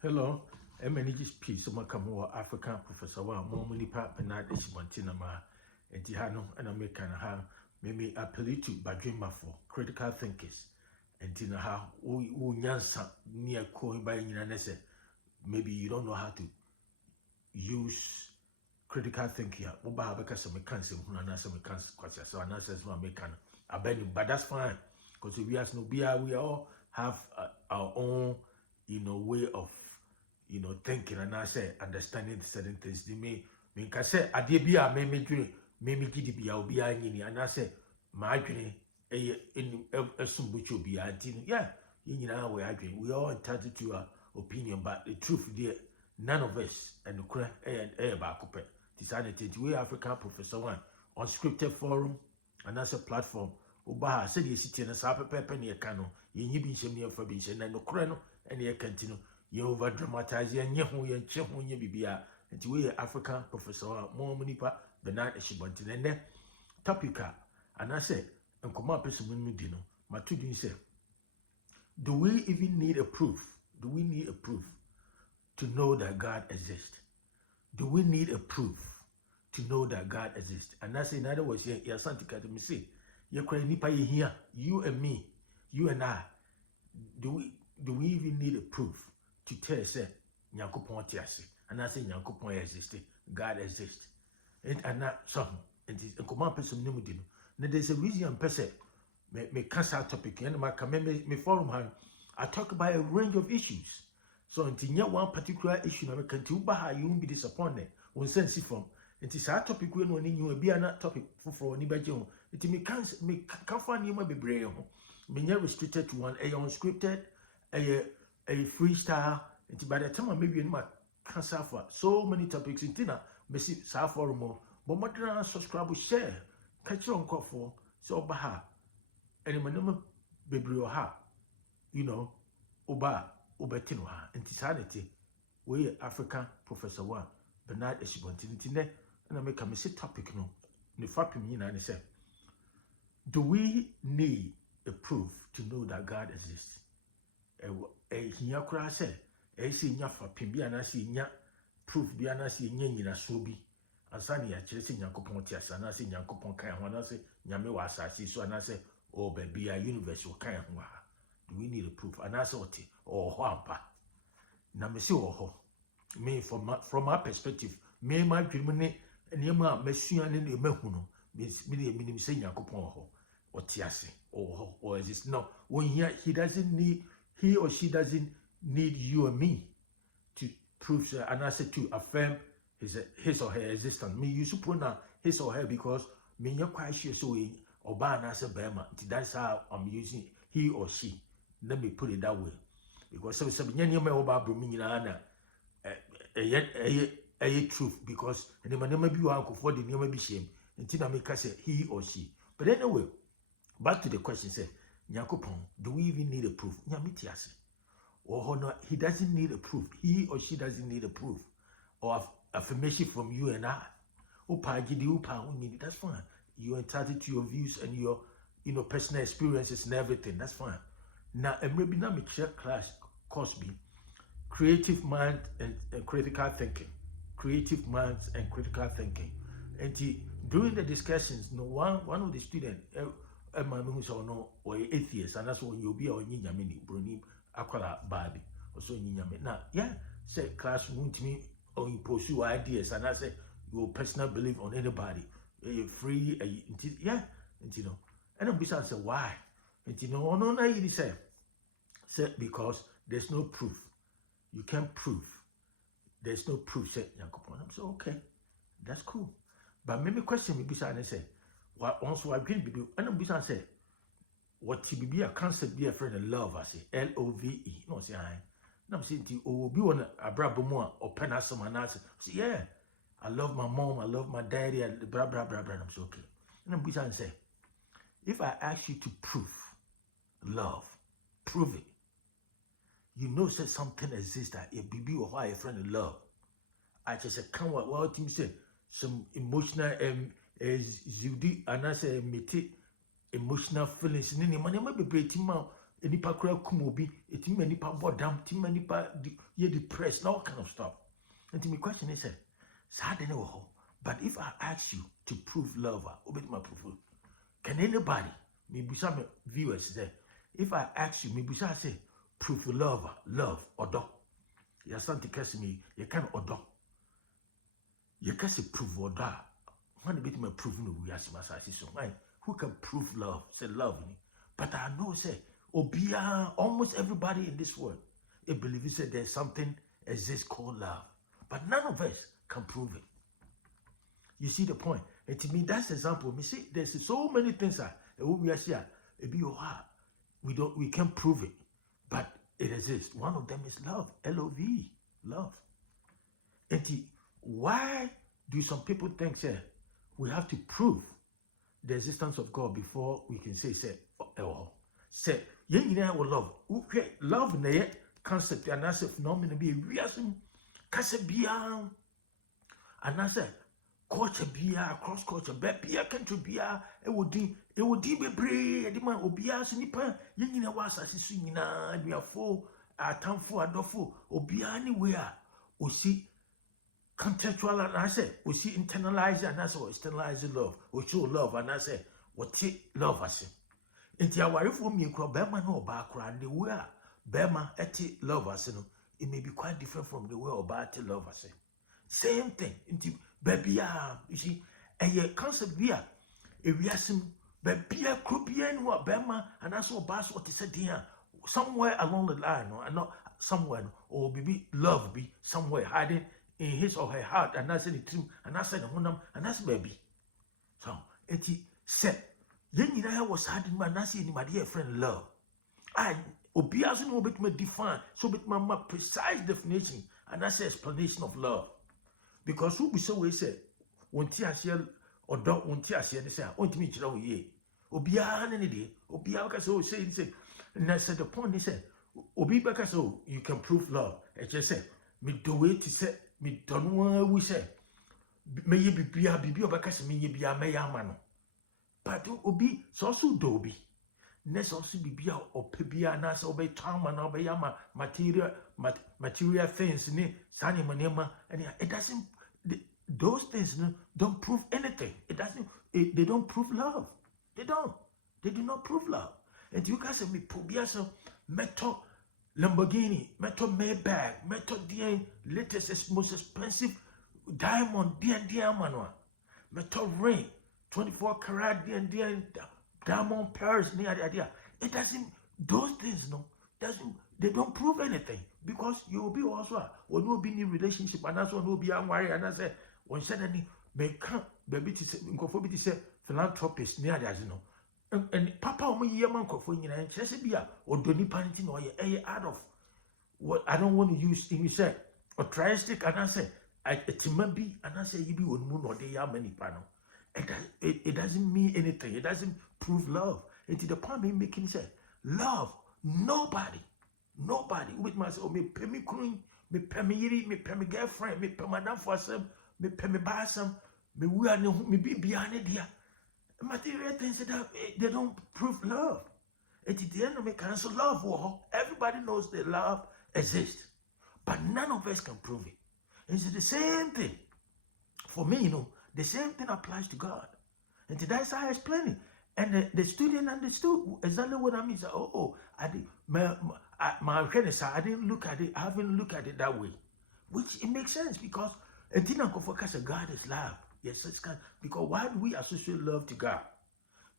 Hello, MNG's piece of Makamoa African Professor Momuni Pap and Night Ishibantinama and Tihano and American ha maybe appeal to Badrima for critical thinkers and Tinaha Nyansa near Koi by Yanese. Maybe you don't know how to use critical thinking. Oba because of mechanism, Hunanasa mechanics, so an answer is one mechanic. But that's fine because we have no beer, we all have our own way of thinking and I say understanding certain things. They may can say idea be a me dream, me gidi be a be a yini and I say my dream in a sumbucho be a tin. Yeah, you know we agree. We all entitled to our opinion, but the truth there, none of us and the crack and air back up. Decided we African Professor One unscripted forum and that's a platform. Oba said you sit in a sapper pepper near cano, you be some near for being and no crano and you continue. You over dramatize and you chehu you bibia and we African Professor more munipa the night shibuntin and then topica and I said and come up with some dino. My two didn't say, do we even need a proof? Do we need a proof to know that God exists? Do we need a proof to know that God exists? And I say, in other words, you're something to me say, you're crying nipa here, you and me, you and I. Do we even need a proof to tell us that Nyankopon tiase? And I say Nyankopon exists, God exists. And not some and this and come up with some new dino. Now there's a reason I'm person me cancel topic and my me forum hand. I talk about a range of issues. So until one particular issue, na can you you won't be disappointed when sense from. It is our topic when you be another topic for any budget. It me can't find you might be brave. Me not restricted to one a unscripted, a freestyle. And by the time I maybe in my cancer for so many topics in Tina, me see sa forum. But my subscribe share, catch your uncle for so baha. And my name be ha, oba. Obetino ha insanity we African Professor One Bernard Eshibantinity and I make a message topic no fapim yina and say, do we need a proof to know that God exists? Hiya kura say see nya fapim bi anase nya proof bi anase nya nyina so bi ansani ya kire se Nyankopon tiasa anase Nyankopon kan ho anase nyame wa asase so anase o ba bia universe wo kan ho ha. Do we need a proof? And that's what or hampa. Now me see me from my perspective, me my dream and yama messia and the mehuno means me say Yakupon or tiasi or is this no when he doesn't need he or she doesn't need you and me to prove and I said to affirm his or her existence. Me you should pronounce his or her because me you're quite sure so or ban as a bema. That's how I'm using he or she. Let me put it that way. Because some nyanyama oba brumi nyina na truth because and the man be uncle for the name be shame until I make say he or she. But anyway, back to the question say Nyankopon, do we even need a proof? Nyamitiase. Or no, he doesn't need a proof. He or she doesn't need a proof or affirmation from you and I. That's fine. You're entitled to your views and your personal experiences and everything. That's fine. Now, and maybe not make sure class Cosby, creative mind and critical thinking, creative minds and critical thinking. And during the discussions, one of the students, a man who's no or atheist, and that's when you'll be on Yinyamini, Brunim, Aquala Barbie, or so Yinyamini. Now, yeah, say class won't me or you pursue ideas, and I say your personal belief on anybody, free, yeah, and and I'm besides say why. And no, you say because there's no proof. You can't prove. There's no proof, said Yakupon. I'm so okay, that's cool. But maybe question me beside and say, what also I agree with you, and I'm beside say, what be a concept be a friend of love, I say LOVE. No, say I. I'm saying to you, be one a brabo or penasum and answer. Say, yeah, I love my mom, I love my daddy, blah blah blah blah. I'm so okay. And I'm beside and say, if I ask you to prove love, prove it. You say something exists that a baby or why a friend of love. I just say, come what team say some emotional zudi and I say emotional feelings. Nini money might be breaking out enipa kura kumobi, etimi enipa bodam, etimi enipa ye depressed, all kind of stuff. And my question is, but if I ask you to prove love, can anybody, maybe some viewers there, if I ask you, maybe I say, prove love, or dog. You something to me, you can't or dog. You can't say prove or dog. One bit me prove no, we ask myself, so who can prove love? Say love me. But I know, say, Obia, almost everybody in this world, they believe say there's something exists called love. But none of us can prove it. You see the point? And to me, that's example. Me see, there's so many things we are here. We can't prove it, but it exists. One of them is love. L-O-V-E, love. And why do some people think we have to prove the existence of God before we can say you love. Okay, love in the concept and as a phenomenon be reason. Kasabia, and I said, culture beer, cross culture, beer, country beer, it would be brave, the man will be as nipa, you was as a swinging, and we are full, time for a doffo, or be anywhere, or see contextual, and I said, we see internalize and I said, externalize love, or show love, and I said, what take love as it. Into our wife for me, Bema no background, the way Bema eti love as it may be quite different from the way about the love us. Same thing. Into baby, you see, a concept here. If we ask him, baby, could be anywhere, Bema, and that's what Bass what he said here. Somewhere along the line, or not somewhere, or maybe love be somewhere hiding in his or her heart, and that's the truth, and that's the one, and that's baby. So, it said, then you know, was hiding my Nancy and my dear friend love. Obias no bit me define, so bit my precise definition, and that's the explanation of love. Because who be so we say, won't you share or don't want you share the same, won't me chill ye? Obia any day, Obia so say, and I said the point is said, Obi so you can prove love. I just said, me do it to say, me don't want we say, may you be because me be a mayaman. But Obi so do be. Next also be or pebia nas obey time and obey material things in Sani Manema, and it doesn't those things don't prove anything. They don't prove love. They do not prove love. And you guys say me Pubiaso metal Lamborghini, metal Maybach, metal DN latest most expensive diamond diamond metal ring, 24 karat DN diamond Paris near the idea. It doesn't, those things they don't prove anything because you will be also or no be in relationship and that's one will be unworried and I say when suddenly may come baby to say to say philanthropist near the and papa me year man for you and Chesapeake or Donny Panitin or out of what I don't want to use English say or triastic and I say it might be and I say you be on moon or they are many panel. It doesn't mean anything. It doesn't prove love. It's the point me making say love. Nobody with myself. Me pay me queen. Me pay me yiri. Me pay me girlfriend. Me pay madam for some. Me pay me basam. Me we are no. Me be behind it here. Material things that they don't prove love. At the end of me cancel love war. Everybody knows that love exists, but none of us can prove it. It's the same thing for me. The same thing applies to God. And that's how I explain it. And the student understood exactly what I mean. So, I did my friend I didn't look at it, I haven't looked at it that way. Which it makes sense because a thing I can focus on God is love. Yes, it's God. Because why do we associate love to God?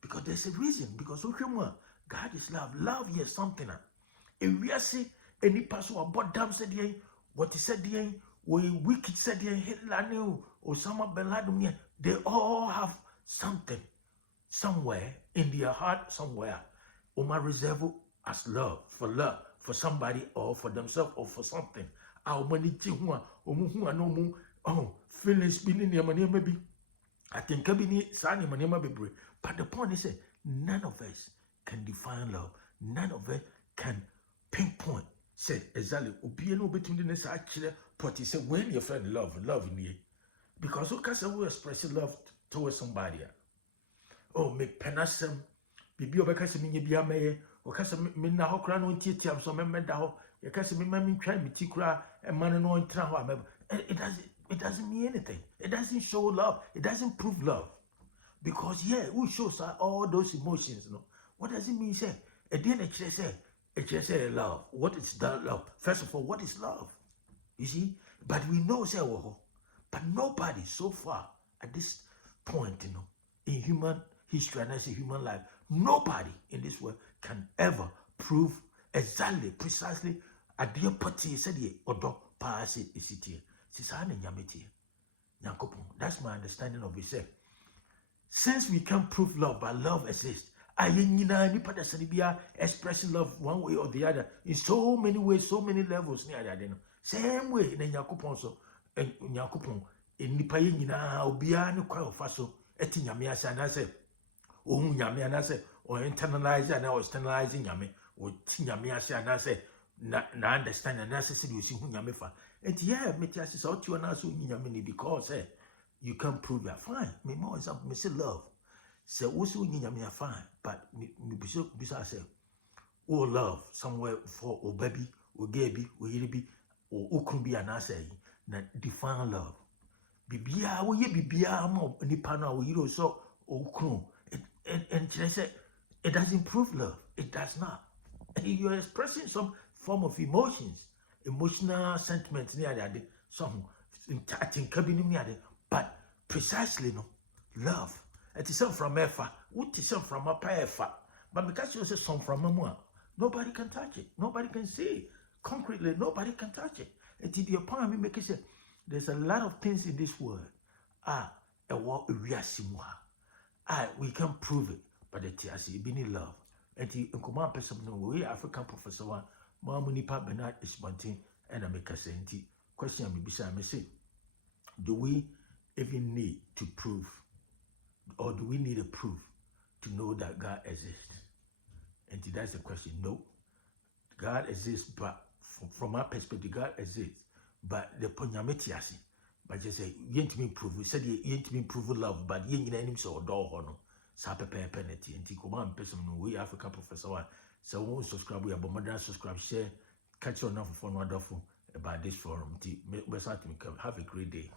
Because there's a reason. Because God is love. Love is something. If we see any person who bought damn said what he said when wicked said Hitler knew Osama bin Laden, they all have something somewhere in their heart somewhere. Oma reserve as love for somebody or for themselves or for something. Our money feelings being in your money maybe. I think but the point is none of us can define love. None of us can pinpoint. Say exactly. Between the actually, but he said when your friend love in you, because who can say we express love towards somebody? Oh, make penasem, be because me be a may, Okasa me na ho kra no ntiatia so me da ho. Yekasa me ma me twa me ti kra e man no ntra ho it doesn't mean anything. It doesn't show love. It doesn't prove love. Because who shows all those emotions, no? What does it mean, say? At the end, it say love. What is that love? First of all, what is love? You see? But we know, say, but nobody so far at this point, in human history and I say human life, nobody in this world can ever prove exactly, precisely, at the party, said the odo pass it, is it here? That's my understanding of it. Since we can't prove love, but love exists, expressing love one way or the other in so many ways, so many levels. Same way in Yakupon so and Yakupon in Nipayina, Obiano Kwafaso, Eti Yamias and I say, Oh Yami and I say, or internalize and I was externalizing Yami, or Tinyamias and I say, na understand and necessary you see who Yamifa. And Metias is out to an answer Yamini because you can't prove that. Fine. Me more is up, me say love. Say, also, you are fine. But me say, oh, love, somewhere for, oh, baby, oh, baby, oh, baby, or could be an answer. Now, define love. Bibia, oh, ye bibia, mo, nipana, oh, you so, oh, crew. And she said, it doesn't prove love. It does not. You're expressing some form of emotions, emotional sentiments near that, some, I think, but precisely, no, love. It is some from Efa, what is some from a Efa. But because you say some from Mamma, nobody can touch it. Nobody can see it. Concretely, nobody can touch it. And to the point, make it say, there's a lot of things in this world. A war we are similar. We can prove it, but it is in love. And the command person, we African professor one, Mamunipa Bernard Ishbantin, and I make a saying, question me beside me say, do we even need to prove, or do we need a proof to know that God exists? And that's the question. No, God exists, but from our perspective, God exists. But the ponyametiasi, but just say, you ain't me prove. We said you ain't me prove love, but you ain't any so door honor. Sape penalty and take one person. We African professor one. So won't subscribe. We have more subscribe, share, catch you on for no about this forum. Have a great day.